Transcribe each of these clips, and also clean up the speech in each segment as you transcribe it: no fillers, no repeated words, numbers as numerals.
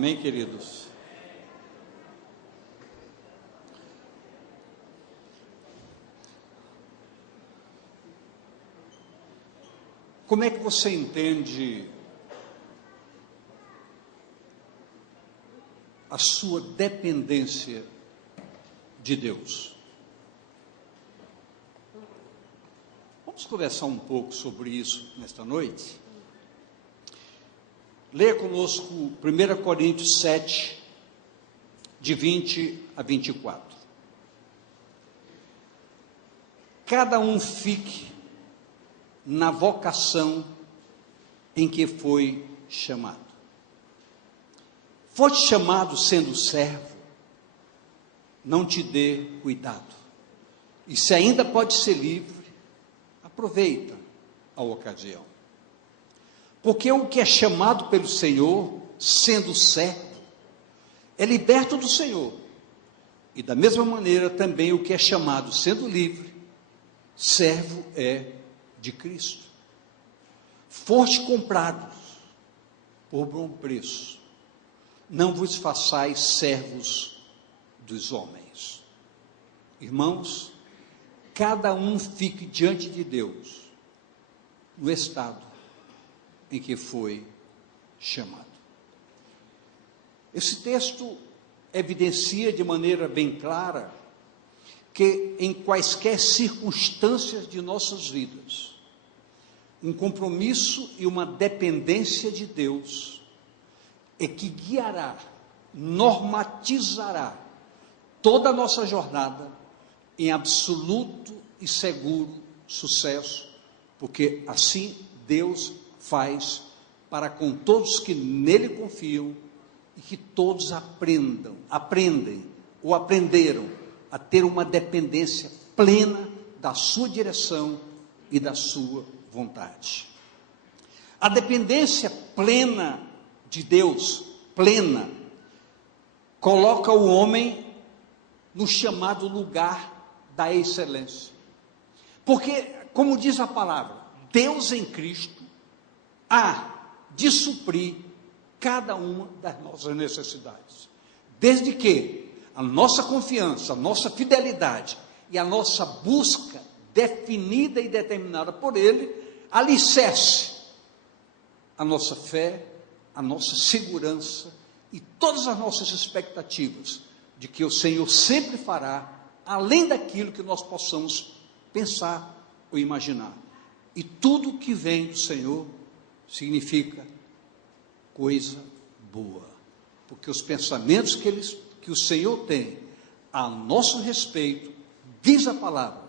Amém, queridos? Como é que você entende a sua dependência de Deus? Vamos conversar um pouco sobre isso nesta noite? Leia conosco 1 Coríntios 7, de 20 a 24. Cada um fique na vocação em que foi chamado. Foste chamado sendo servo, não te dê cuidado. E se ainda pode ser livre, aproveita a ocasião. Porque o que é chamado pelo Senhor, sendo servo, é liberto do Senhor. E da mesma maneira também o que é chamado sendo livre, servo é de Cristo. Foste comprados por bom preço. Não vos façais servos dos homens. Irmãos, cada um fique diante de Deus no estado em que foi chamado. Esse texto evidencia de maneira bem clara que em quaisquer circunstâncias de nossas vidas, um compromisso e uma dependência de Deus é que guiará, normatizará toda a nossa jornada em absoluto e seguro sucesso, porque assim Deus faz para com todos que nele confiam e que todos aprendem ou aprenderam a ter uma dependência plena da sua direção e da sua vontade. A dependência plena de Deus, plena, coloca o homem no chamado lugar da excelência. Porque, como diz a palavra, Deus em Cristo há de suprir cada uma das nossas necessidades, desde que a nossa confiança, a nossa fidelidade e a nossa busca definida e determinada por Ele, alicerce a nossa fé, a nossa segurança e todas as nossas expectativas de que o Senhor sempre fará, além daquilo que nós possamos pensar ou imaginar. E tudo que vem do Senhor significa coisa boa, porque os pensamentos que o Senhor tem a nosso respeito, diz a palavra,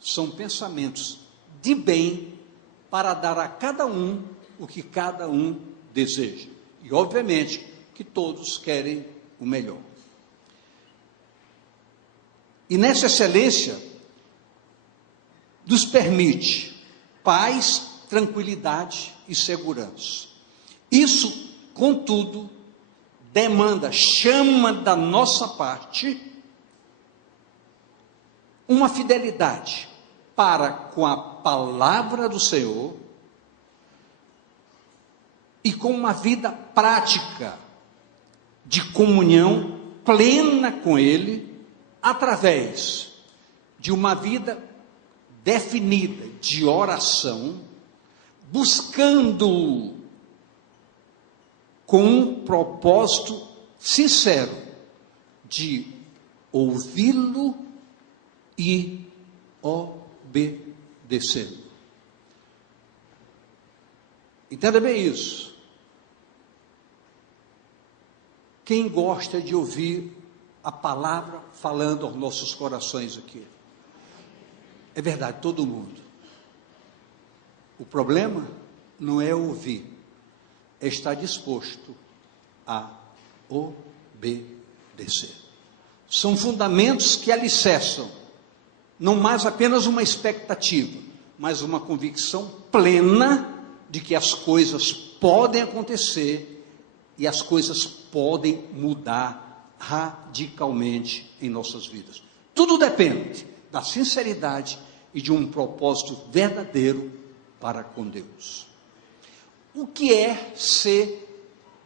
são pensamentos de bem para dar a cada um o que cada um deseja. E obviamente que todos querem o melhor. E nessa excelência nos permite paz, tranquilidade e segurança. Isso, contudo, chama da nossa parte uma fidelidade para com a palavra do Senhor e com uma vida prática de comunhão plena com Ele, através de uma vida definida de oração, buscando com um propósito sincero de ouvi-lo e obedecê-lo. Entenda bem isso. Quem gosta de ouvir a palavra falando aos nossos corações aqui? É verdade, todo mundo. O problema não é ouvir, é estar disposto a obedecer. São fundamentos que alicerçam, não mais apenas uma expectativa, mas uma convicção plena de que as coisas podem acontecer e as coisas podem mudar radicalmente em nossas vidas. Tudo depende da sinceridade e de um propósito verdadeiro para com Deus. O que é ser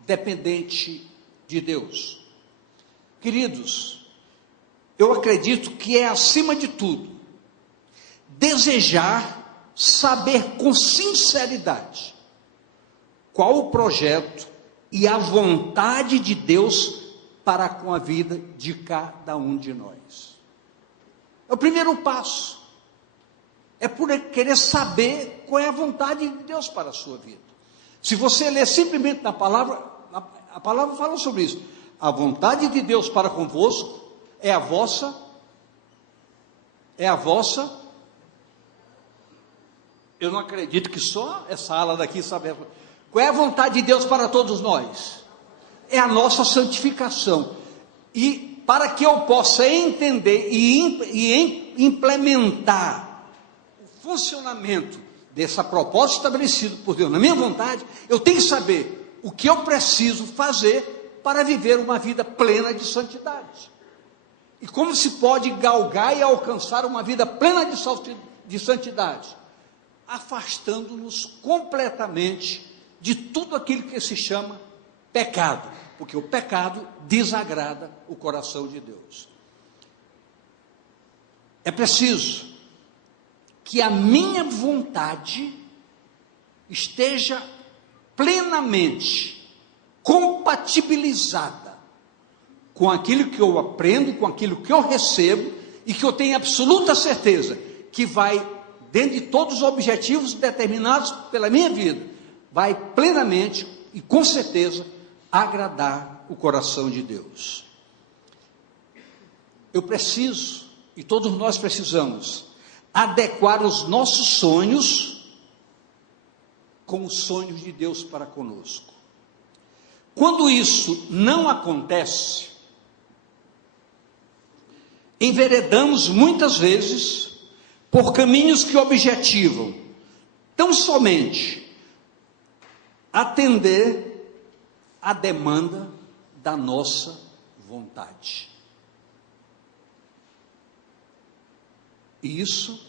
dependente de Deus. Queridos, eu acredito que é, acima de tudo, desejar saber com sinceridade qual o projeto e a vontade de Deus para com a vida de cada um de nós. É o primeiro passo, é por querer saber qual é a vontade de Deus para a sua vida. Se você ler simplesmente na palavra, a palavra fala sobre isso. A vontade de Deus para convosco é a vossa, eu não acredito que só essa ala daqui sabe. Qual é a vontade de Deus para todos nós? É a nossa santificação. E para que eu possa entender e implementar o funcionamento dessa proposta estabelecida por Deus na minha vontade, eu tenho que saber o que eu preciso fazer para viver uma vida plena de santidade. E como se pode galgar e alcançar uma vida plena de santidade? Afastando-nos completamente de tudo aquilo que se chama pecado, porque o pecado desagrada o coração de Deus. É preciso que a minha vontade esteja plenamente compatibilizada com aquilo que eu aprendo, com aquilo que eu recebo, e que eu tenho absoluta certeza que vai, dentro de todos os objetivos determinados pela minha vida, vai plenamente e com certeza agradar o coração de Deus. Eu preciso, e todos nós precisamos, adequar os nossos sonhos com os sonhos de Deus para conosco. Quando isso não acontece, enveredamos muitas vezes por caminhos que objetivam tão somente atender à demanda da nossa vontade. E isso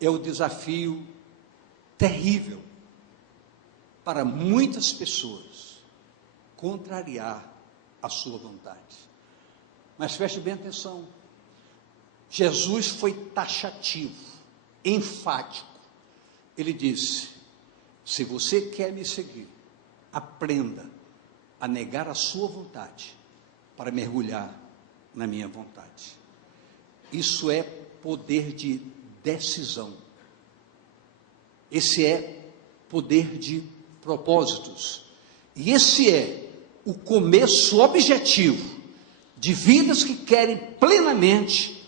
é o desafio terrível para muitas pessoas, contrariar a sua vontade. Mas preste bem atenção, Jesus foi taxativo, enfático. Ele disse: se você quer me seguir, aprenda a negar a sua vontade para mergulhar na minha vontade. Isso é poder de decisão. Esse é poder de propósitos. E esse é o começo objetivo de vidas que querem plenamente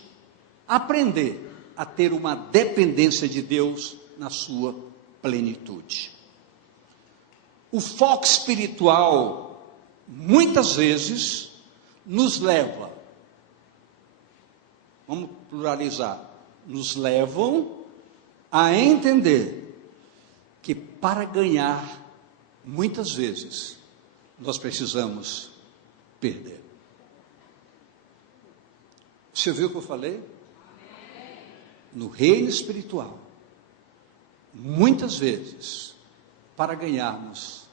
aprender a ter uma dependência de Deus na sua plenitude. O foco espiritual, muitas vezes, nos leva, vamos pluralizar, nos levam a entender que para ganhar, muitas vezes, nós precisamos perder. Você viu o que eu falei? No reino espiritual, muitas vezes, para ganharmos,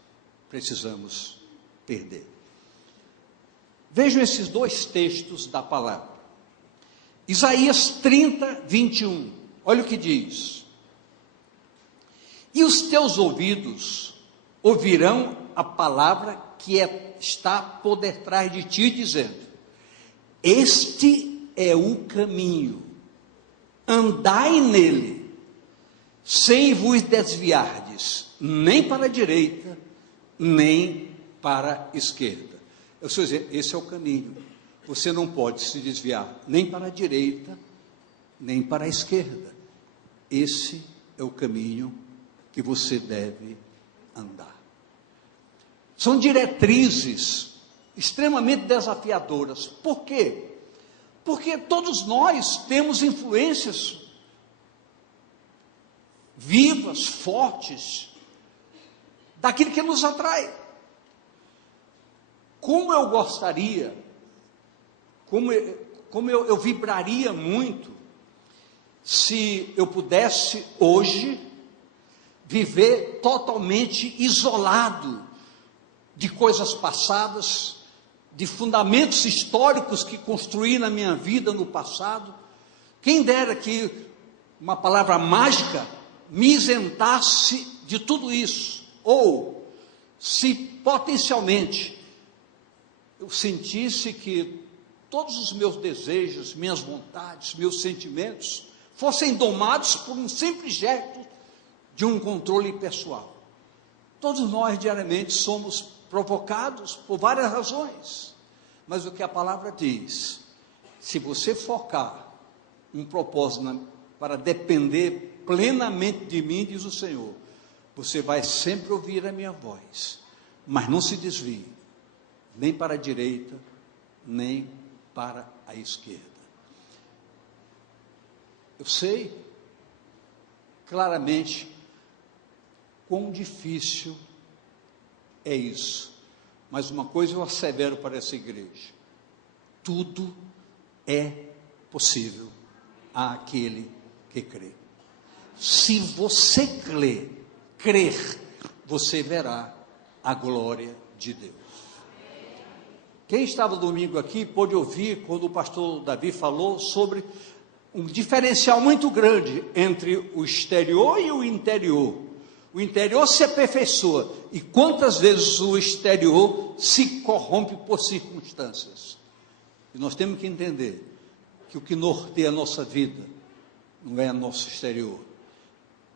precisamos perder. Vejam esses dois textos da palavra. Isaías 30, 21. Olha o que diz: e os teus ouvidos ouvirão a palavra que está por detrás de ti, dizendo: este é o caminho, andai nele, sem vos desviardes, nem para a direita, nem para a esquerda. Eu estou dizendo, esse é o caminho. Você não pode se desviar nem para a direita, nem para a esquerda. Esse é o caminho que você deve andar. São diretrizes extremamente desafiadoras. Por quê? Porque todos nós temos influências vivas, fortes, daquilo que nos atrai. Como eu gostaria, como eu vibraria muito, se eu pudesse hoje viver totalmente isolado de coisas passadas, de fundamentos históricos que construí na minha vida no passado. Quem dera que uma palavra mágica me isentasse de tudo isso, ou se potencialmente eu sentisse que todos os meus desejos, minhas vontades, meus sentimentos fossem domados por um simples gesto de um controle pessoal. Todos nós diariamente somos provocados por várias razões, mas o que a palavra diz, se você focar um propósito para depender plenamente de mim, diz o Senhor, você vai sempre ouvir a minha voz, mas não se desvie, nem para a direita, nem para a esquerda. Eu sei claramente quão difícil é isso, mas uma coisa eu assevero para essa igreja: tudo é possível àquele que crê. Se você crer, você verá a glória de Deus. Quem estava domingo aqui pôde ouvir quando o pastor Davi falou sobre um diferencial muito grande entre o exterior e o interior. O interior se aperfeiçoa, e quantas vezes o exterior se corrompe por circunstâncias. E nós temos que entender que o que norteia a nossa vida não é nosso exterior,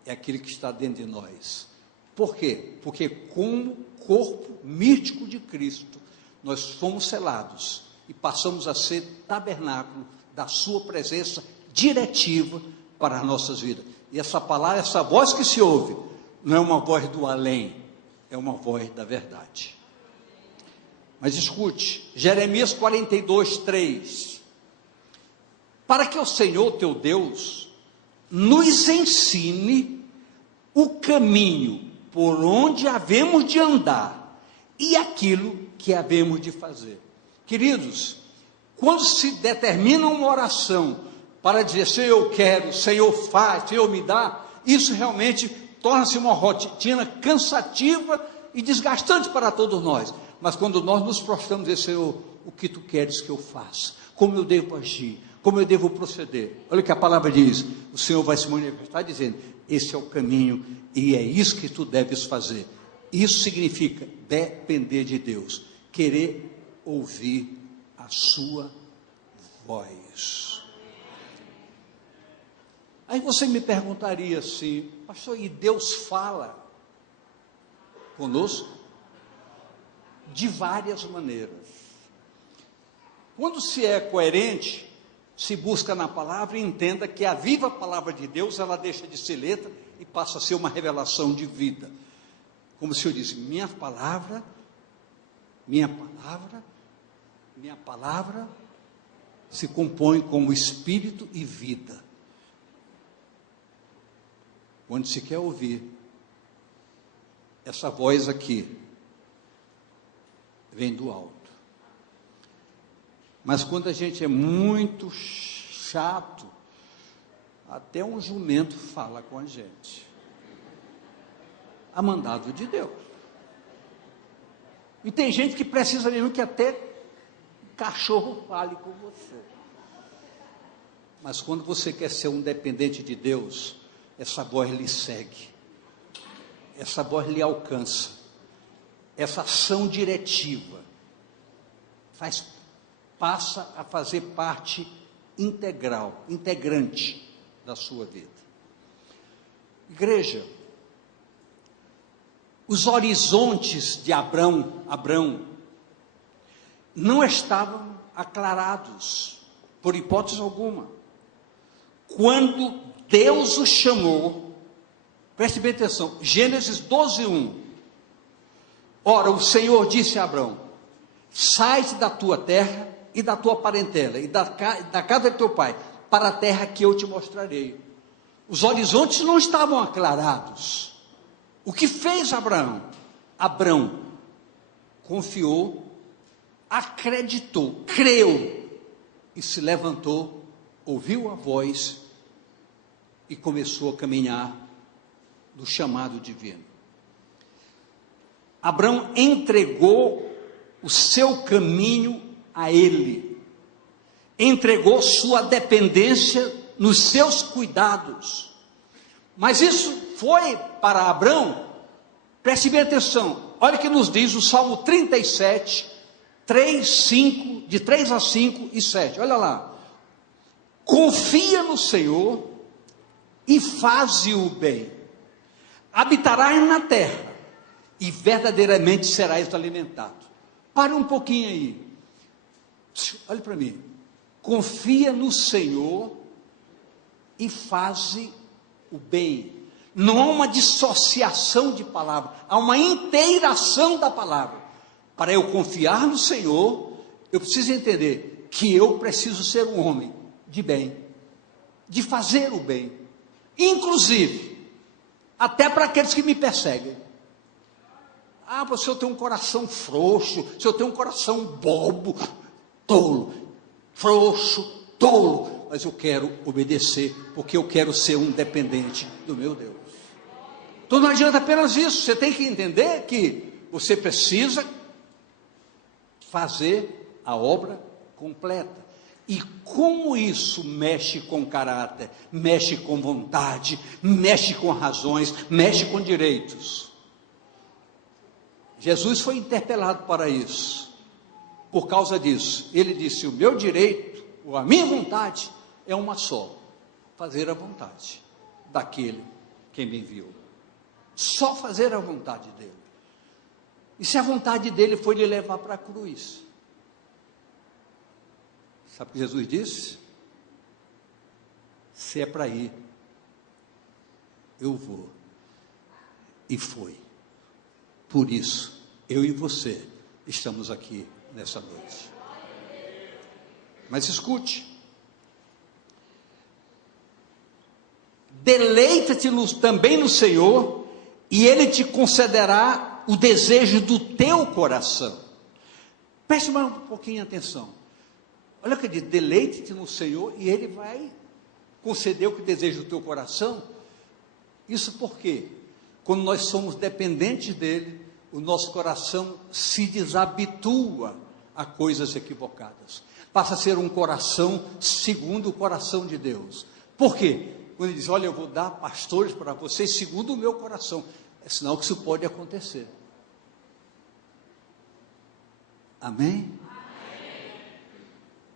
é aquele que está dentro de nós. Por quê? Porque como corpo místico de Cristo, nós fomos selados e passamos a ser tabernáculo da sua presença diretiva para as nossas vidas. E essa palavra, essa voz que se ouve, não é uma voz do além, é uma voz da verdade. Mas escute, Jeremias 42, 3. Para que o Senhor teu Deus nos ensine o caminho por onde havemos de andar e aquilo que havemos de fazer. Queridos, quando se determina uma oração para dizer, Senhor, eu quero, Senhor, faz, Senhor, me dá, isso realmente torna-se uma rotina cansativa e desgastante para todos nós. Mas quando nós nos prostramos e dizer, Senhor, o que tu queres que eu faça? Como eu devo agir? Como eu devo proceder? Olha o que a palavra diz, o Senhor vai se manifestar dizendo, esse é o caminho e é isso que tu deves fazer. Isso significa depender de Deus, querer ouvir a sua voz. Aí você me perguntaria assim, pastor, e Deus fala conosco? De várias maneiras. Quando se é coerente, se busca na palavra e entenda que a viva palavra de Deus, ela deixa de ser letra e passa a ser uma revelação de vida. Como se eu disse, minha palavra se compõe como espírito e vida. Quando se quer ouvir essa voz aqui, vem do alto. Mas quando a gente é muito chato, até um jumento fala com a gente. A mandado de Deus. E tem gente que precisa mesmo que até cachorro fale com você. Mas quando você quer ser um dependente de Deus, essa voz lhe segue, essa voz lhe alcança, essa ação diretiva passa a fazer parte integral, integrante da sua vida. Igreja, os horizontes de Abrão não estavam aclarados, por hipótese alguma. Quando Deus o chamou, preste bem atenção, Gênesis 12, 1. Ora, o Senhor disse a Abrão, sai da tua terra e da tua parentela, e da casa de teu pai, para a terra que eu te mostrarei. Os horizontes não estavam aclarados. O que fez Abraão? Abrão confiou, acreditou, creu, e se levantou, ouviu a voz, e começou a caminhar do chamado divino. Abraão entregou o seu caminho a ele, entregou sua dependência nos seus cuidados. Mas isso foi para Abraão, preste bem atenção, olha o que nos diz o Salmo 37, 3, 5, de 3 a 5 e 7, olha lá. Confia no Senhor e faze o bem, habitarás na terra e verdadeiramente serás alimentado. Pare um pouquinho aí, olhe para mim. Confia no Senhor e faze o bem. Não há uma dissociação de palavra, há uma inteiração da palavra. Para eu confiar no Senhor, eu preciso entender que eu preciso ser um homem de bem, de fazer o bem, inclusive até para aqueles que me perseguem. Ah, mas se eu tenho um coração frouxo, se eu tenho um coração bobo, tolo, frouxo, tolo, mas eu quero obedecer, porque eu quero ser um dependente do meu Deus. Então não adianta apenas isso, você tem que entender que você precisa fazer a obra completa. E como isso mexe com caráter, mexe com vontade, mexe com razões, mexe com direitos. Jesus foi interpelado para isso. Por causa disso, ele disse: o meu direito, ou a minha vontade, é uma só: fazer a vontade daquele que me enviou. Só fazer a vontade dele. E se a vontade dele foi lhe levar para a cruz? Sabe o que Jesus disse? Se é para ir, eu vou. E foi. Por isso, eu e você estamos aqui nessa noite. Mas escute. Deleita-te também no Senhor, e Ele te concederá o desejo do teu coração. Preste mais um pouquinho de atenção. Olha o que diz: deleite-te no Senhor, e Ele vai conceder o que deseja do teu coração. Isso porque, quando nós somos dependentes dEle, o nosso coração se desabitua a coisas equivocadas. Passa a ser um coração segundo o coração de Deus. Por quê? Quando Ele diz: olha, eu vou dar pastores para vocês segundo o meu coração, é sinal que isso pode acontecer. Amém?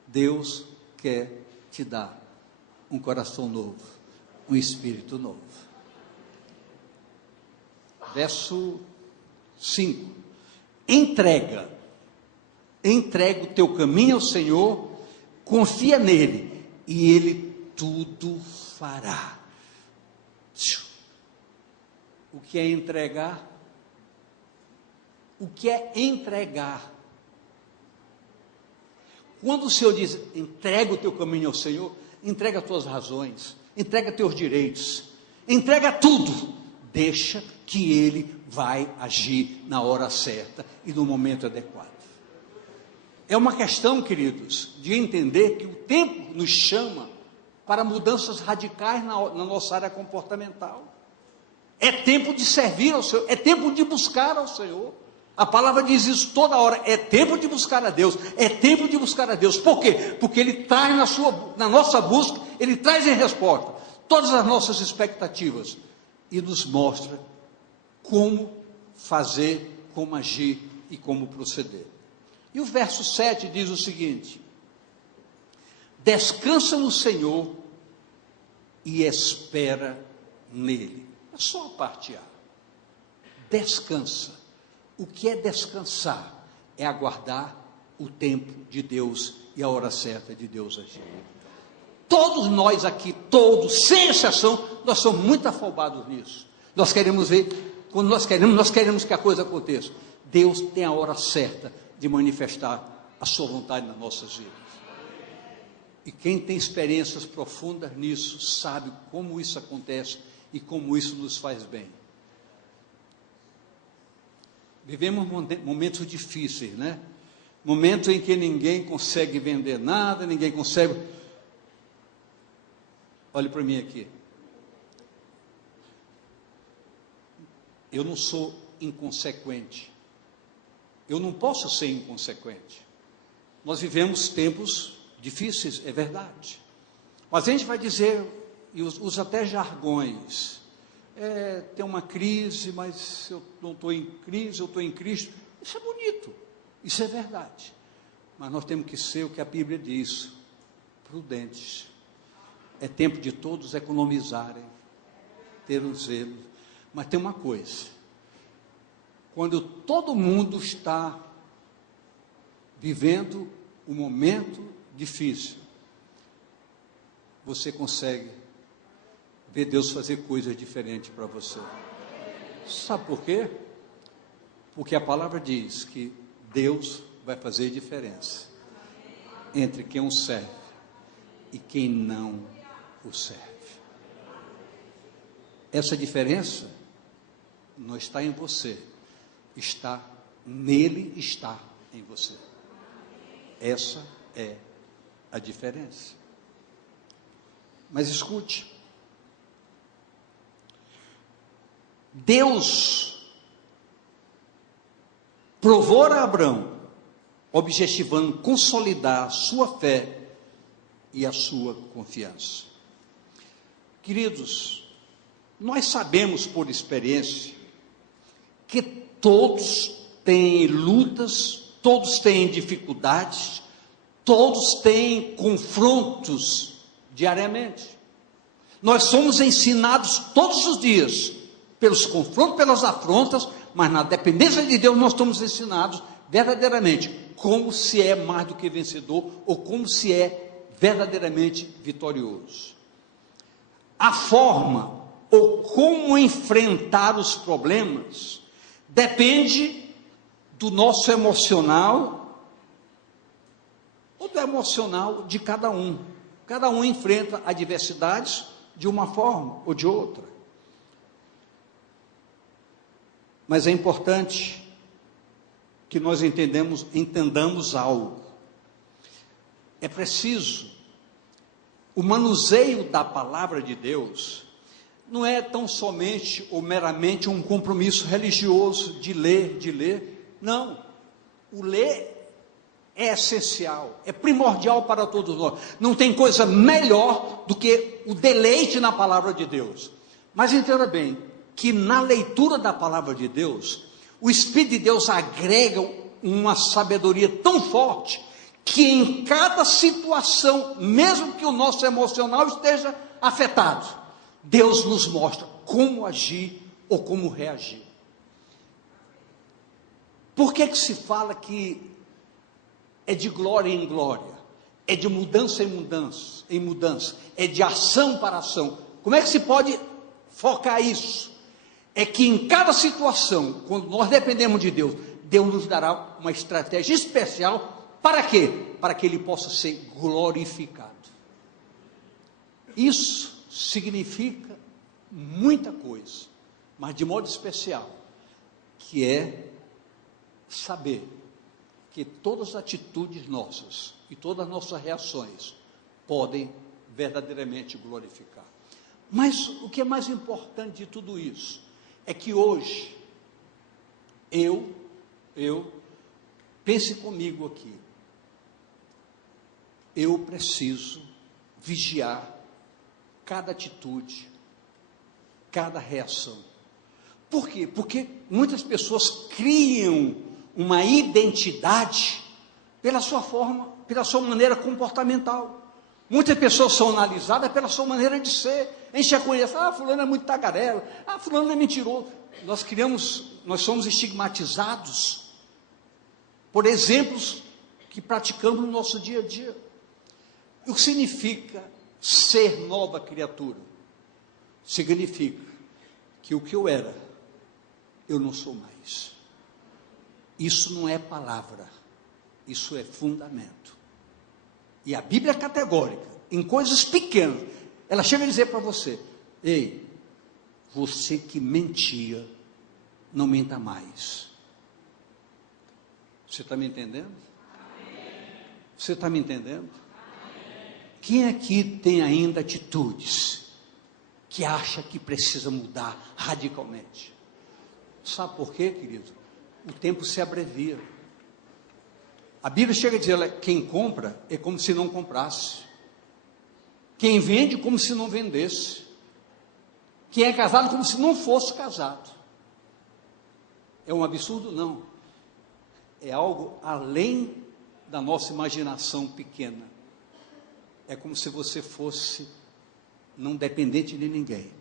Deus quer te dar um coração novo, um espírito novo. Verso 5. Entrega o teu caminho ao Senhor, confia nele, e Ele tudo fará. O que é entregar? O que é entregar? Quando o Senhor diz: entrega o teu caminho ao Senhor, entrega as tuas razões, entrega teus direitos, entrega tudo, deixa que Ele vai agir na hora certa e no momento adequado. É uma questão, queridos, de entender que o tempo nos chama para mudanças radicais na nossa área comportamental. É tempo de servir ao Senhor, é tempo de buscar ao Senhor. A palavra diz isso toda hora: é tempo de buscar a Deus, é tempo de buscar a Deus. Por quê? Porque Ele traz na nossa busca, Ele traz em resposta todas as nossas expectativas e nos mostra como fazer, como agir e como proceder. E o verso 7 diz o seguinte: descansa no Senhor e espera nele. É só a parte A. Descansa. O que é descansar? É aguardar o tempo de Deus e a hora certa de Deus agir. Todos nós aqui, todos, sem exceção, nós somos muito afobados nisso. Nós queremos ver, quando nós queremos que a coisa aconteça. Deus tem a hora certa de manifestar a sua vontade nas nossas vidas. E quem tem experiências profundas nisso, sabe como isso acontece e como isso nos faz bem. Vivemos momentos difíceis, né? Momentos em que ninguém consegue vender nada, ninguém consegue... Olhe para mim aqui. Eu não sou inconsequente. Eu não posso ser inconsequente. Nós vivemos tempos difíceis, é verdade. Mas a gente vai dizer, e usa até jargões, tem uma crise, mas eu não estou em crise, eu estou em Cristo. Isso é bonito, isso é verdade. Mas nós temos que ser o que a Bíblia diz, prudentes. É tempo de todos economizarem, ter um zelo. Mas tem uma coisa, quando todo mundo está vivendo um momento difícil, você consegue ver Deus fazer coisas diferentes para você. Sabe por quê? Porque a palavra diz que Deus vai fazer diferença entre quem o serve e quem não o serve. Essa diferença não está em você, está nele, está em você. Essa é a diferença. Mas escute, Deus provou a Abraão, objetivando consolidar a sua fé e a sua confiança. Queridos, nós sabemos por experiência que todos têm lutas, todos têm dificuldades, todos têm confrontos diariamente. Nós somos ensinados todos os dias, pelos confrontos, pelas afrontas, mas na dependência de Deus nós estamos ensinados verdadeiramente como se é mais do que vencedor, ou como se é verdadeiramente vitorioso. A forma ou como enfrentar os problemas depende do nosso emocional ou do emocional de cada um. Cada um enfrenta adversidades de uma forma ou de outra. Mas é importante que nós entendamos algo. É preciso, o manuseio da palavra de Deus não é tão somente ou meramente um compromisso religioso de ler. Não, o ler é essencial, é primordial para todos nós. Não tem coisa melhor do que o deleite na palavra de Deus. Mas entenda bem, que na leitura da palavra de Deus, o Espírito de Deus agrega uma sabedoria tão forte, que em cada situação, mesmo que o nosso emocional esteja afetado, Deus nos mostra como agir ou como reagir. Por que se fala que é de glória em glória, é de mudança em mudança, é de ação para ação? Como é que se pode focar isso? É que em cada situação, quando nós dependemos de Deus, Deus nos dará uma estratégia especial. Para quê? Para que Ele possa ser glorificado. Isso significa muita coisa, mas de modo especial, que é saber que todas as atitudes nossas e todas as nossas reações podem verdadeiramente glorificar. Mas o que é mais importante de tudo isso é que hoje pense comigo aqui, eu preciso vigiar cada atitude, cada reação. Por quê? Porque muitas pessoas criam uma identidade pela sua forma, pela sua maneira comportamental. Muitas pessoas são analisadas pela sua maneira de ser. A gente já conhece, fulano é muito tagarela, fulano é mentiroso. Nós somos estigmatizados por exemplos que praticamos no nosso dia a dia. O que significa ser nova criatura? Significa que o que eu era, eu não sou mais. Isso não é palavra, isso é fundamento. E a Bíblia é categórica, em coisas pequenas. Ela chega a dizer para você: ei, você que mentia, não minta mais. Você está me entendendo? Você está me entendendo? Quem aqui tem ainda atitudes que acha que precisa mudar radicalmente? Sabe por quê, querido? o tempo se abrevia. A Bíblia chega a dizer, quem compra é como se não comprasse. Quem vende como se não vendesse. Quem é casado como se não fosse casado. É um absurdo? Não. É algo além da nossa imaginação pequena. É como se você fosse não dependente de ninguém,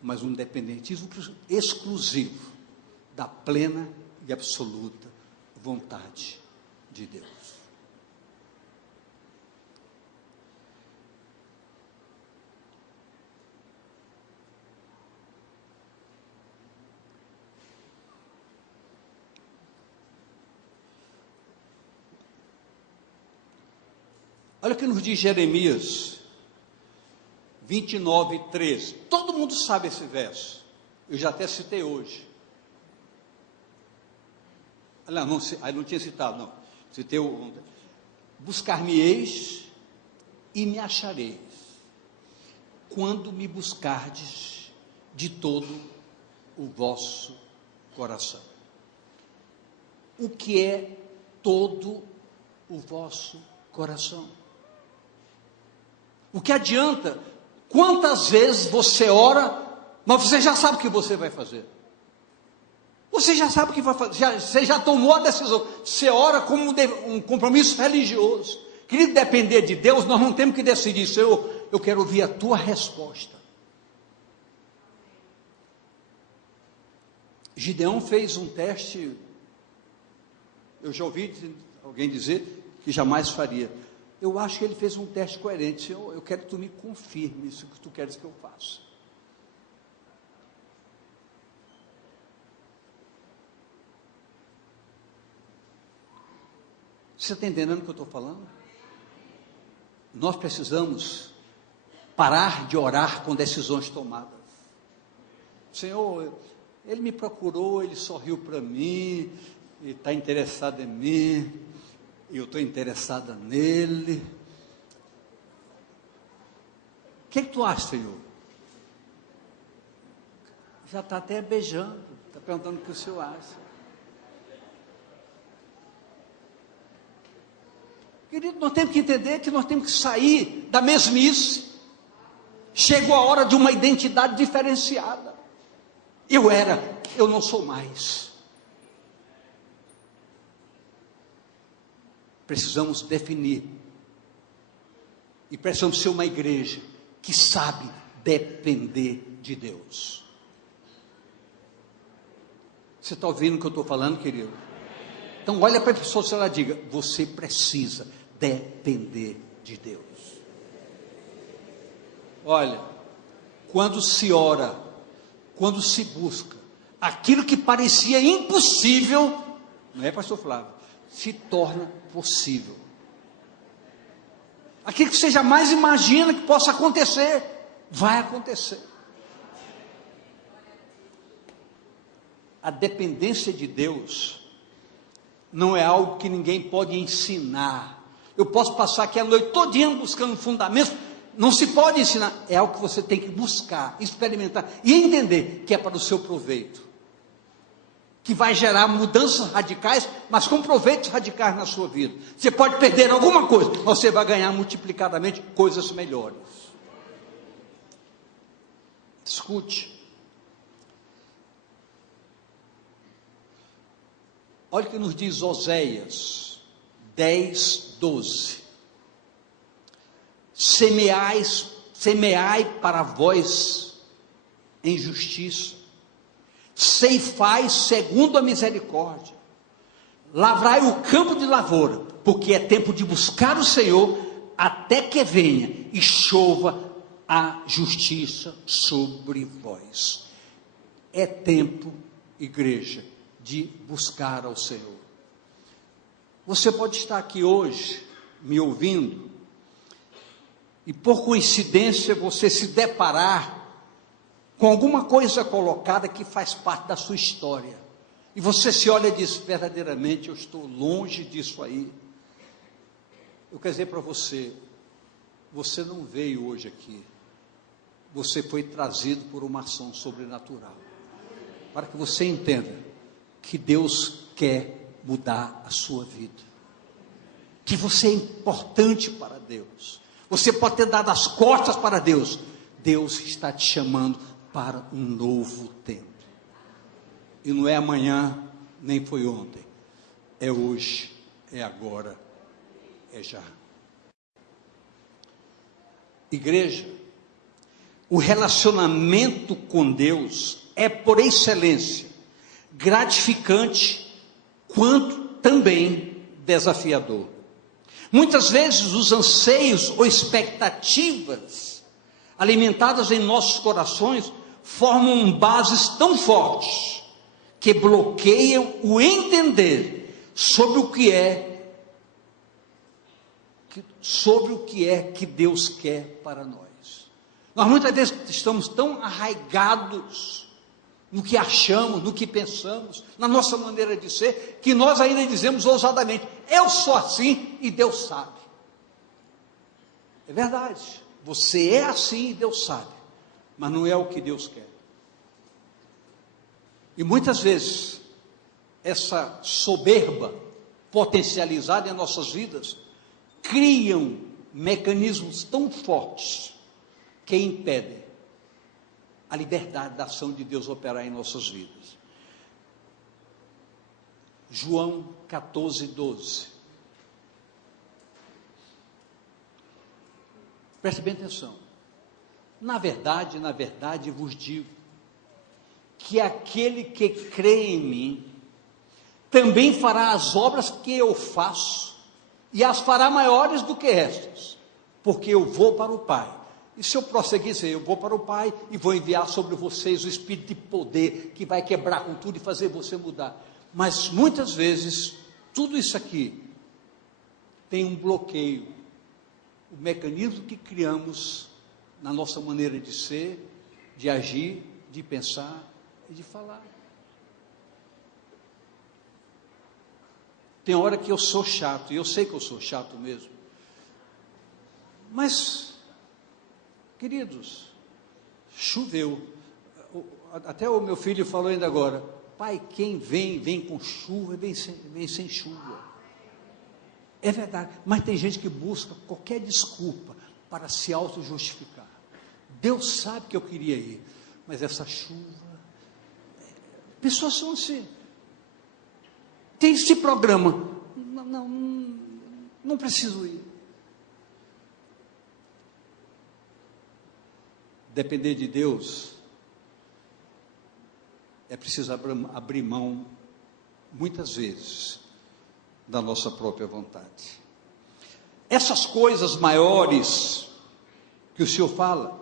mas um dependentismo exclusivo da plena e absoluta vontade de Deus. Olha o que nos diz Jeremias 29, 13. Todo mundo sabe esse verso. Eu já até citei hoje. Não tinha citado, não. Citei ontem. Buscar-me-eis e me achareis, quando me buscardes de todo o vosso coração. O que é todo o vosso coração? O que adianta? Quantas vezes você ora, mas você já sabe o que você vai fazer. Você já sabe o que vai fazer, você já tomou a decisão. Você ora como um compromisso religioso. Querido, depender de Deus, nós não temos que decidir, Senhor, eu quero ouvir a tua resposta. Gideão fez um teste, eu já ouvi alguém dizer que jamais faria. Eu acho que ele fez um teste coerente. Senhor, eu quero que tu me confirme isso que tu queres que eu faça. Você está entendendo o que eu estou falando? Nós precisamos parar de orar com decisões tomadas. Senhor, ele me procurou, ele sorriu para mim, ele está interessado em mim, eu estou interessada nele. O que tu acha, Senhor? Já está até beijando, está perguntando o que o Senhor acha. Querido, nós temos que entender que nós temos que sair da mesmice. Chegou a hora de uma identidade diferenciada. Eu não sou mais. Precisamos definir. E precisamos ser uma igreja que sabe depender de Deus. Você está ouvindo o que eu estou falando, querido? Então olha para a pessoa e ela diga, você precisa depender de Deus. Olha, quando se ora, quando se busca, aquilo que parecia impossível, não é, pastor Flávio, se torna possível. Aquilo que você jamais imagina que possa acontecer, vai acontecer. A dependência de Deus não é algo que ninguém pode ensinar. Eu posso passar aqui a noite todinha buscando fundamentos, não se pode ensinar, é algo que você tem que buscar, experimentar e entender que é para o seu proveito, que vai gerar mudanças radicais, mas com proveitos radicais na sua vida. Você pode perder alguma coisa, você vai ganhar multiplicadamente coisas melhores. Escute. Olha o que nos diz Oséias 10, 12. Semeai para vós em justiça, ceifai segundo a misericórdia, lavrai o campo de lavoura, porque é tempo de buscar o Senhor, até que venha e chova a justiça sobre vós. É tempo, igreja, de buscar ao Senhor. Você pode estar aqui hoje, me ouvindo, e por coincidência você se deparar com alguma coisa colocada que faz parte da sua história, e você se olha e diz, verdadeiramente eu estou longe disso aí. Eu quero dizer para você, você não veio hoje aqui, você foi trazido por uma ação sobrenatural, para que você entenda que Deus quer mudar a sua vida, que você é importante para Deus. Você pode ter dado as costas para Deus. Deus está te chamando para um novo tempo. E não é amanhã, nem foi ontem. É hoje, é agora, é já. Igreja, o relacionamento com Deus é, por excelência, gratificante, quanto também desafiador. Muitas vezes os anseios ou expectativas alimentadas em nossos corações formam bases tão fortes que bloqueiam o entender sobre o que é que Deus quer para nós. Nós muitas vezes estamos tão arraigados no que achamos, no que pensamos, na nossa maneira de ser, que nós ainda dizemos ousadamente: eu sou assim e Deus sabe. É verdade, você é assim e Deus sabe, mas não é o que Deus quer. E muitas vezes, essa soberba potencializada em nossas vidas, criam mecanismos tão fortes, que impedem a liberdade da ação de Deus operar em nossas vidas. João 14, 12. Preste bem atenção. Na verdade vos digo, que aquele que crê em mim, também fará as obras que eu faço, e as fará maiores do que estas, porque eu vou para o Pai. E se eu prosseguir dizer, eu vou para o Pai e vou enviar sobre vocês o Espírito de poder, que vai quebrar com tudo e fazer você mudar. Mas muitas vezes, tudo isso aqui tem um bloqueio. O mecanismo que criamos na nossa maneira de ser, de agir, de pensar e de falar. Tem hora que eu sou chato, e eu sei que eu sou chato mesmo. Mas, queridos, choveu. Até o meu filho falou ainda agora: pai, quem vem com chuva, vem sem chuva. É verdade, mas tem gente que busca qualquer desculpa para se auto-justificar. Deus sabe que eu queria ir, mas essa chuva... Pessoas são assim. Tem esse programa: não preciso ir. Depender de Deus é preciso abrir mão, muitas vezes, da nossa própria vontade. Essas coisas maiores que o Senhor fala,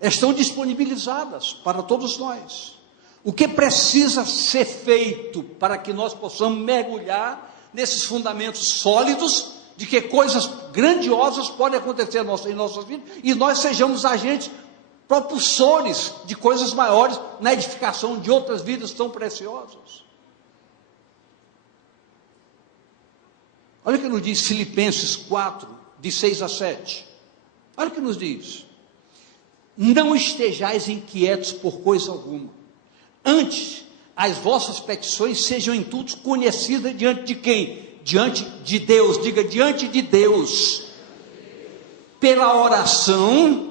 estão disponibilizadas para todos nós. O que precisa ser feito para que nós possamos mergulhar nesses fundamentos sólidos, de que coisas grandiosas podem acontecer em nossas vidas, e nós sejamos agentes propulsores de coisas maiores na edificação de outras vidas tão preciosas. Olha o que nos diz Filipenses 4, de 6 a 7. Olha o que nos diz: não estejais inquietos por coisa alguma, antes as vossas petições sejam em tudo conhecidas diante de quem? Diante de Deus. Diga: diante de Deus, pela oração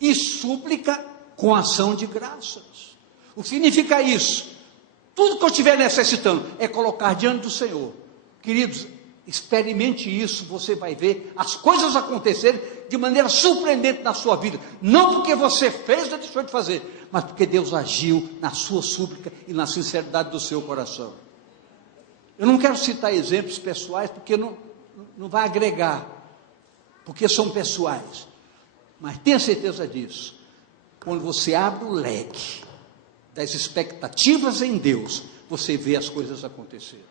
e súplica com ação de graças. O que significa isso? Tudo que eu estiver necessitando é colocar diante do Senhor. Queridos, experimente isso, você vai ver as coisas acontecerem de maneira surpreendente na sua vida. Não porque você fez ou deixou de fazer, mas porque Deus agiu na sua súplica e na sinceridade do seu coração. Eu não quero citar exemplos pessoais, porque não vai agregar, porque são pessoais. Mas tenha certeza disso: quando você abre o leque das expectativas em Deus, você vê as coisas acontecerem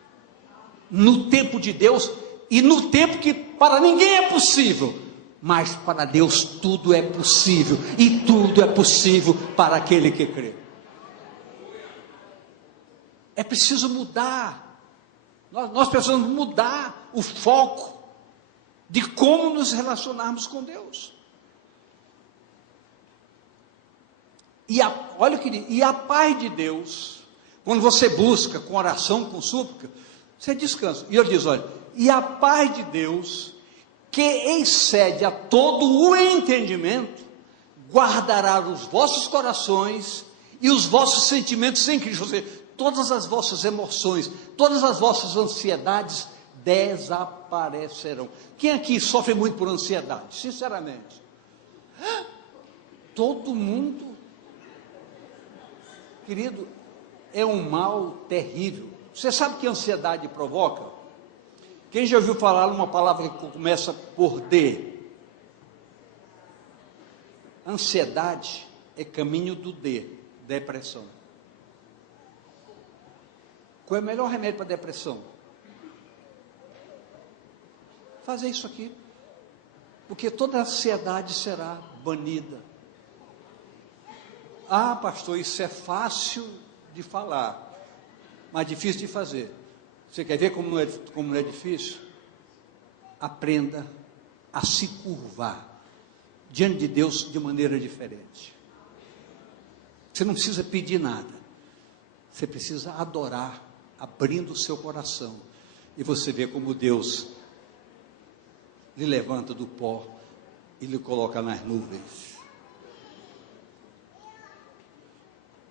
no tempo de Deus, e no tempo que para ninguém é possível, mas para Deus tudo é possível, e tudo é possível para aquele que crê. É preciso mudar, nós precisamos mudar o foco de como nos relacionarmos com Deus. Olha o que diz: e a paz de Deus, quando você busca com oração, com súplica, você descansa. E ele diz, olha, e a paz de Deus, que excede a todo o entendimento, guardará os vossos corações e os vossos sentimentos em Cristo. Ou seja, todas as vossas emoções, todas as vossas ansiedades desaparecerão. Quem aqui sofre muito por ansiedade? Sinceramente. Todo mundo. Querido, é um mal terrível. Você sabe o que a ansiedade provoca? Quem já ouviu falar uma palavra que começa por D? Ansiedade é caminho do D, depressão. Qual é o melhor remédio para depressão? Fazer isso aqui, porque toda ansiedade será banida. Ah, pastor, isso é fácil de falar, mas difícil de fazer. Você quer ver como não é difícil? Aprenda a se curvar diante de Deus de maneira diferente. Você não precisa pedir nada, você precisa adorar, abrindo o seu coração, e você vê como Deus lhe levanta do pó e lhe coloca nas nuvens.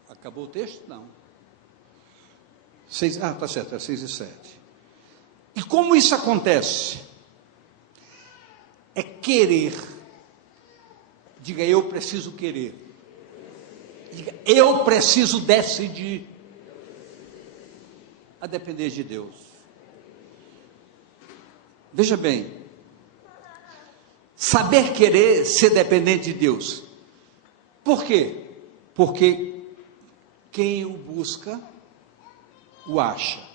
Acabou o texto? Não. Está certo, é 6 e 7. E como isso acontece? É querer. Diga, eu preciso querer. Diga, eu preciso decidir a depender de Deus. Veja bem, saber querer ser dependente de Deus. Por quê? Porque quem o busca, o acha.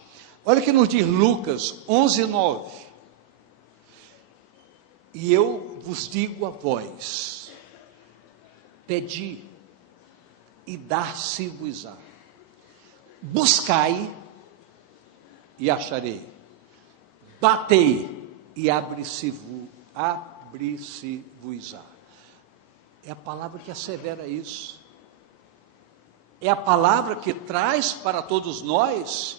Olha o que nos diz Lucas 11:9. E eu vos digo a vós, pedi e dar-se-vos-á. Buscai e acharei. Batei e abre-se-vos-á. É a palavra que assevera isso. É a palavra que traz para todos nós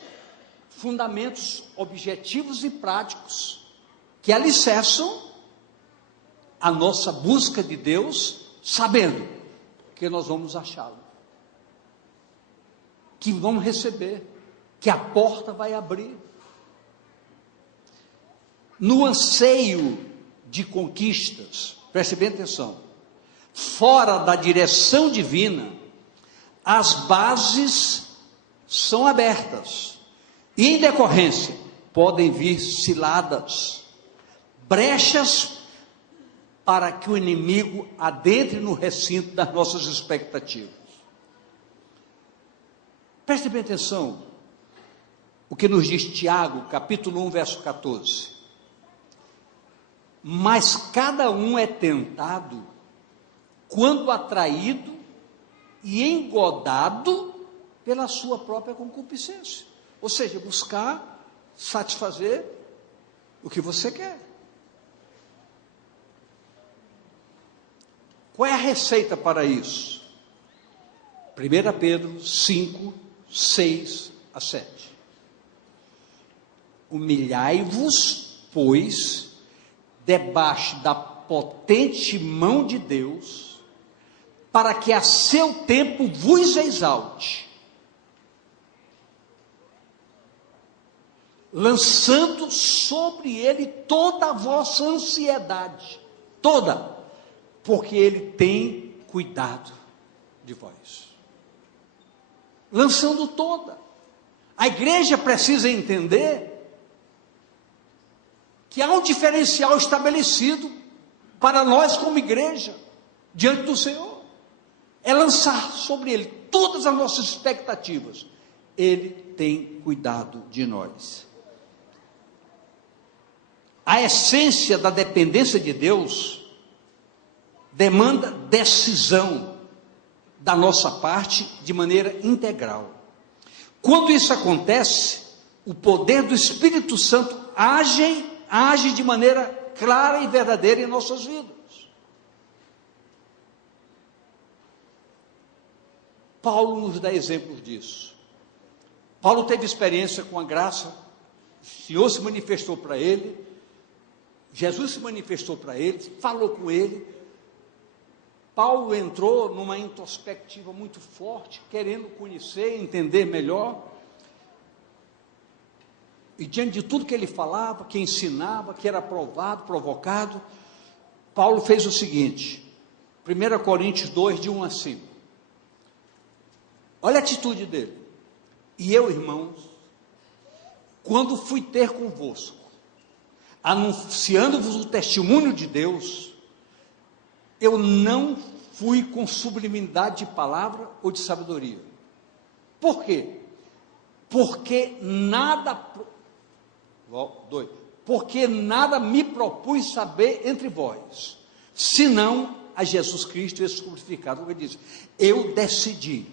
fundamentos objetivos e práticos que alicerçam a nossa busca de Deus, sabendo que nós vamos achá-lo, que vamos receber, que a porta vai abrir. No anseio de conquistas, preste bem atenção, fora da direção divina, as bases são abertas, e em decorrência, podem vir ciladas, brechas para que o inimigo adentre no recinto das nossas expectativas. Preste bem atenção, o que nos diz Tiago, capítulo 1, verso 14. Mas cada um é tentado quando atraído e engodado pela sua própria concupiscência. Ou seja, buscar satisfazer o que você quer. Qual é a receita para isso? 1 Pedro 5, 6 a 7. Humilhai-vos, pois, debaixo da potente mão de Deus, para que a seu tempo vos exalte, lançando sobre ele toda a vossa ansiedade, toda, porque ele tem cuidado de vós. Lançando toda. A igreja precisa entender que há um diferencial estabelecido para nós como igreja, diante do Senhor. É lançar sobre ele todas as nossas expectativas. Ele tem cuidado de nós. A essência da dependência de Deus demanda decisão da nossa parte de maneira integral. Quando isso acontece, o poder do Espírito Santo age de maneira clara e verdadeira em nossas vidas. Paulo nos dá exemplos disso. Paulo teve experiência com a graça, o Senhor se manifestou para ele, Jesus se manifestou para ele, falou com ele. Paulo entrou numa introspectiva muito forte, querendo conhecer, entender melhor. E diante de tudo que ele falava, que ensinava, que era provado, provocado, Paulo fez o seguinte, 1 Coríntios 2, de 1 a 5. Olha a atitude dele. E eu, irmãos, quando fui ter convosco, anunciando-vos o testemunho de Deus, eu não fui com sublimidade de palavra ou de sabedoria. Por quê? Porque nada me propus saber entre vós, senão a Jesus Cristo esse crucificado. Ele diz, eu decidi,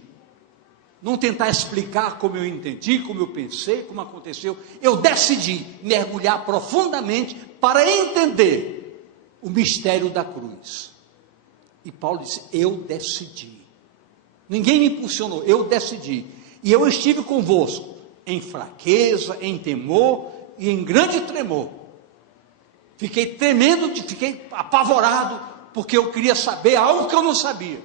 não tentar explicar como eu entendi, como eu pensei, como aconteceu, eu decidi mergulhar profundamente para entender o mistério da cruz. E Paulo disse, eu decidi, ninguém me impulsionou, eu decidi, e eu estive convosco, em fraqueza, em temor, e em grande tremor, fiquei tremendo, fiquei apavorado, porque eu queria saber algo que eu não sabia,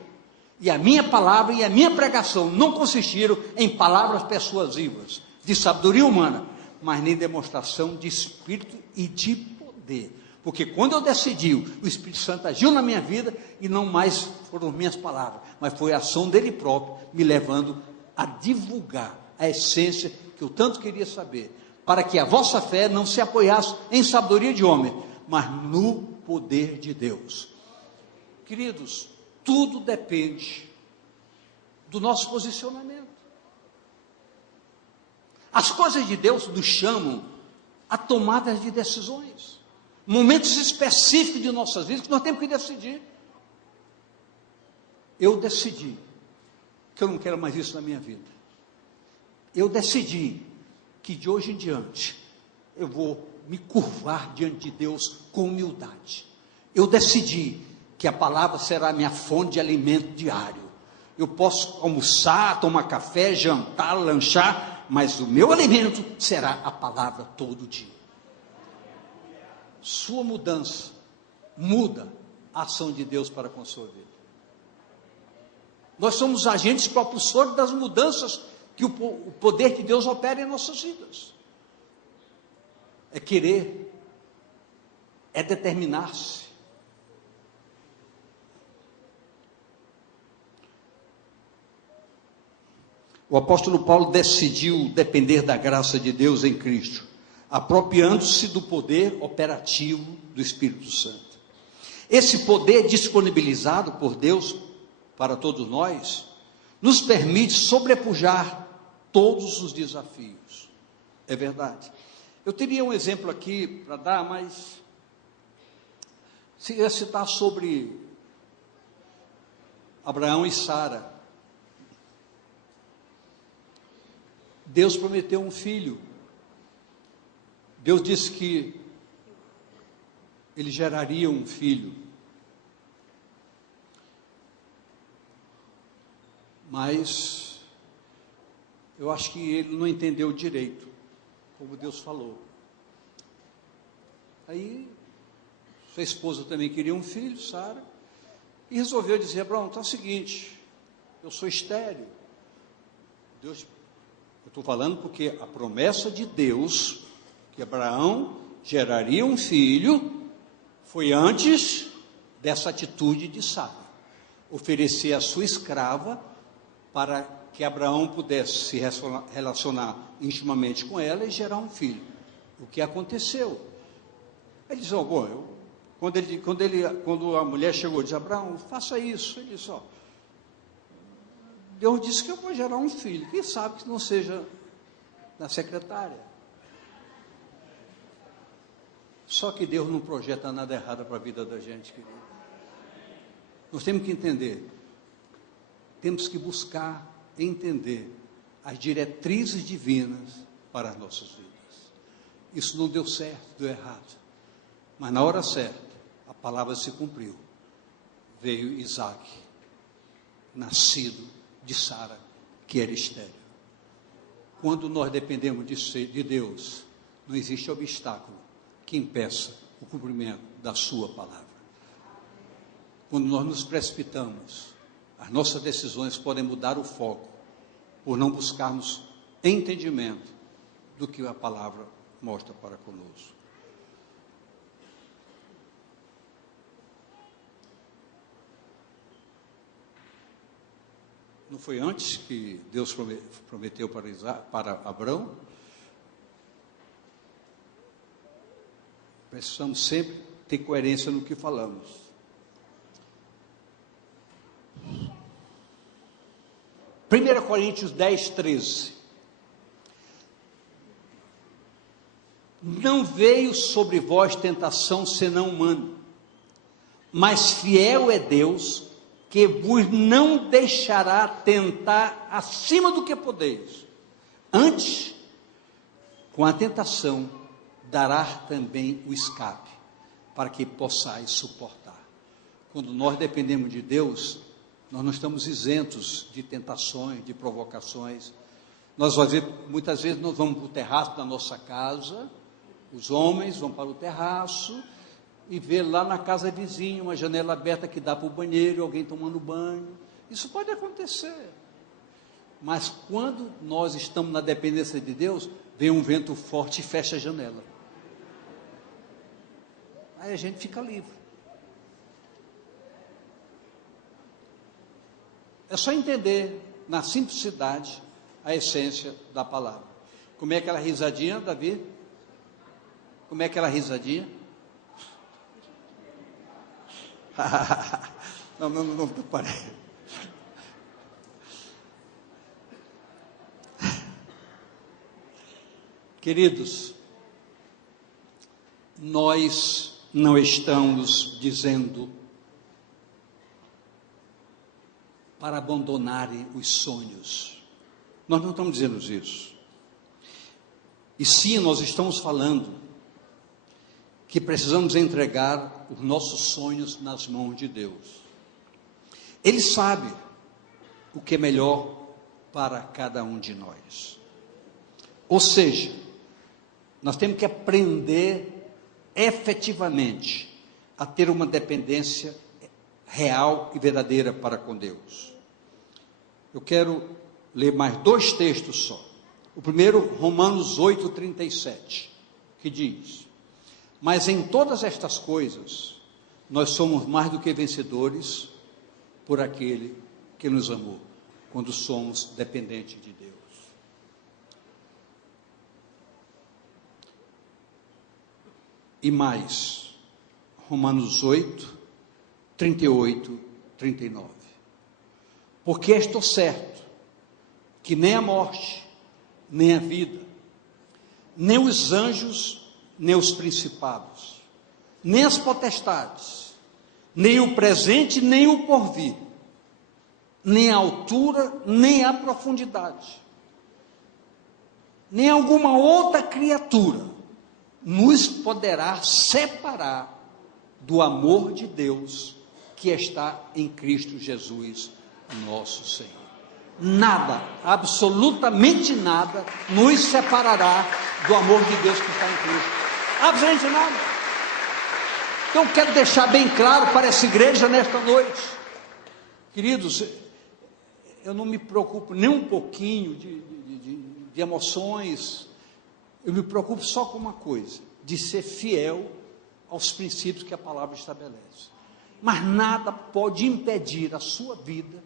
e a minha palavra e a minha pregação não consistiram em palavras persuasivas, de sabedoria humana, mas nem demonstração de espírito e de poder, porque quando eu decidi, o Espírito Santo agiu na minha vida, e não mais foram minhas palavras, mas foi a ação dele próprio, me levando a divulgar a essência que eu tanto queria saber, para que a vossa fé não se apoiasse em sabedoria de homem, mas no poder de Deus. Queridos, tudo depende do nosso posicionamento. As coisas de Deus nos chamam a tomadas de decisões, momentos específicos de nossas vidas que nós temos que decidir. Eu decidi que eu não quero mais isso na minha vida. Eu decidi que de hoje em diante eu vou me curvar diante de Deus com humildade. Eu decidi que a palavra será a minha fonte de alimento diário. Eu posso almoçar, tomar café, jantar, lanchar, mas o meu alimento será a palavra todo dia. Sua mudança muda a ação de Deus para com a sua vida. Nós somos agentes propulsores das mudanças que o poder de Deus opera em nossas vidas. É querer, é determinar-se. O apóstolo Paulo decidiu depender da graça de Deus em Cristo, apropriando-se do poder operativo do Espírito Santo. Esse poder disponibilizado por Deus para todos nós, nos permite sobrepujar todos os desafios. É verdade. Eu teria um exemplo aqui para dar, mas se ia citar sobre Abraão e Sara. Deus prometeu um filho. Deus disse que ele geraria um filho. Mas eu acho que ele não entendeu direito como Deus falou. Aí sua esposa também queria um filho, Sara, e resolveu dizer: Abraão, então é o seguinte, eu sou estéril. Deus, eu estou falando porque a promessa de Deus que Abraão geraria um filho foi antes dessa atitude de Sara, oferecer a sua escrava para que Abraão pudesse se relacionar intimamente com ela e gerar um filho. O que aconteceu? Ele disse: quando a mulher chegou, disse: Abraão, faça isso. Ele disse: Deus disse que eu vou gerar um filho. Quem sabe que não seja da secretária? Só que Deus não projeta nada errado para a vida da gente, querido. Nós temos que entender, temos que buscar entender as diretrizes divinas para as nossas vidas. Isso não deu certo, deu errado, mas na hora certa a palavra se cumpriu. Veio Isaac, nascido de Sara, que era estéril. quando nós dependemos de Deus, não existe obstáculo que impeça o cumprimento da sua palavra. Quando nós nos precipitamos, as nossas decisões podem mudar o foco, por não buscarmos entendimento do que a palavra mostra para conosco. Não foi antes que Deus prometeu para Abraão? Precisamos sempre ter coerência no que falamos. Primeira Coríntios 10, 13. Não veio sobre vós tentação senão humana, mas fiel é Deus, que vos não deixará tentar acima do que podeis. Antes, com a tentação, dará também o escape, para que possais suportar. Quando nós dependemos de Deus, nós não estamos isentos de tentações, de provocações. Muitas vezes nós vamos para o terraço da nossa casa, os homens vão para o terraço, e ver lá na casa vizinha uma janela aberta que dá para o banheiro, alguém tomando banho. Isso pode acontecer. Mas quando nós estamos na dependência de Deus, vem um vento forte e fecha a janela. Aí a gente fica livre. É só entender, na simplicidade, a essência da palavra. Como é aquela risadinha, Davi? Como é aquela risadinha? Não parei. Queridos, nós não estamos dizendo para abandonarem os sonhos. Nós não estamos dizendo isso. E sim, nós estamos falando que precisamos entregar os nossos sonhos nas mãos de Deus. Ele sabe o que é melhor para cada um de nós. Ou seja, nós temos que aprender efetivamente a ter uma dependência real e verdadeira para com Deus. Eu quero ler mais 2 textos só. O primeiro, Romanos 8, 37, que diz: mas em todas estas coisas, nós somos mais do que vencedores por aquele que nos amou, quando somos dependentes de Deus. E mais, Romanos 8, 38, 39. Porque estou certo que nem a morte, nem a vida, nem os anjos, nem os principados, nem as potestades, nem o presente, nem o porvir, nem a altura, nem a profundidade, nem alguma outra criatura nos poderá separar do amor de Deus que está em Cristo Jesus, nosso Senhor. Nada, absolutamente nada, nos separará do amor de Deus que está em Cristo. Absolutamente nada. Então quero deixar bem claro para essa igreja nesta noite, queridos, eu não me preocupo nem um pouquinho de emoções, eu me preocupo só com uma coisa, de ser fiel aos princípios que a palavra estabelece. Mas nada pode impedir a sua vida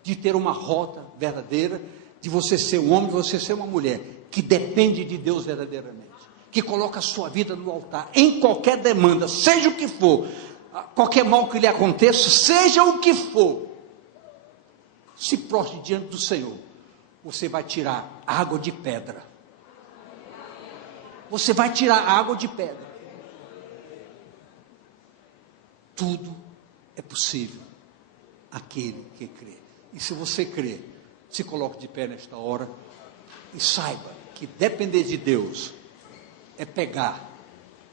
de ter uma rota verdadeira, de você ser um homem, de você ser uma mulher, que depende de Deus verdadeiramente, que coloca a sua vida no altar, em qualquer demanda, seja o que for, qualquer mal que lhe aconteça, seja o que for, se prostre diante do Senhor, você vai tirar água de pedra, você vai tirar água de pedra, tudo é possível, aquele que crê. E se você crê, se coloque de pé nesta hora, e saiba que depender de Deus, é pegar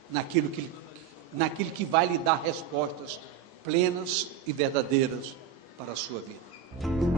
naquilo que vai lhe dar respostas plenas e verdadeiras para a sua vida.